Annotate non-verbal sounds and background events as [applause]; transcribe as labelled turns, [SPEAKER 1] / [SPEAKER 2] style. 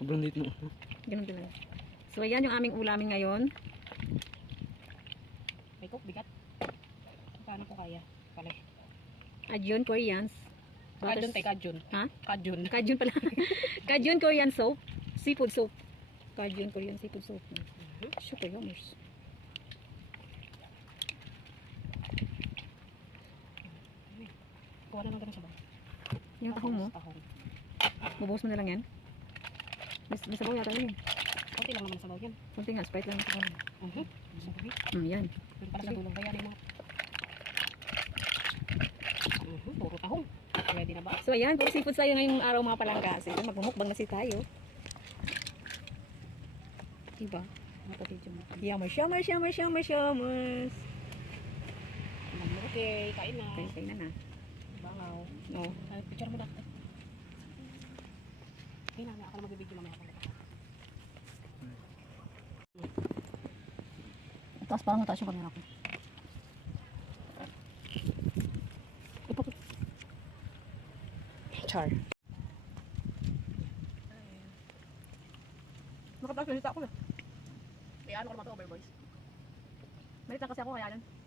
[SPEAKER 1] Sobrang liit mo.
[SPEAKER 2] Ganun talaga. So, ayan yung aming ulamin ngayon. May cook, bigat. Paano ko kaya? Pala. Adjun Koreans.
[SPEAKER 1] Kajun, tay, kajun. Ha? Kajun. Kajun
[SPEAKER 2] pala. [laughs] Kajun Korean soap. Seafood soap.
[SPEAKER 1] Kajun Korean seafood soap.
[SPEAKER 2] Super yummers. Kuha na lang ganun sa bang. Yung tahong mo, Tahong. bubuhos mo na lang yan. May sabaw yata yun.
[SPEAKER 1] Kunti lang naman sa bawang yan.
[SPEAKER 2] Kunti nga, sprite lang sa sabaw.
[SPEAKER 1] Mhm. Sabi. Hmm, yan. Yun pala sa dulong bayan mo. Mhm, Puro tahong. Ready na ba?
[SPEAKER 2] So ayan, puro seafood tayo ngayong araw mga palangga. So ito, magmumukbang na si tayo. Diba? Yummers, yummers, yummers, yummers, yummers.
[SPEAKER 1] Okay, kain na. Okay, okay na na. Bangaw. No. Ay, picture mo na. Ay, na, ako na magbibideo mamaya ako.
[SPEAKER 2] Tapos parang mataas yung camera ko. Ipakit. Char. Nakataas na ako na.
[SPEAKER 1] Eh, ano ko naman to, overvoice?
[SPEAKER 2] Malit lang kasi ako kaya yan. Ito?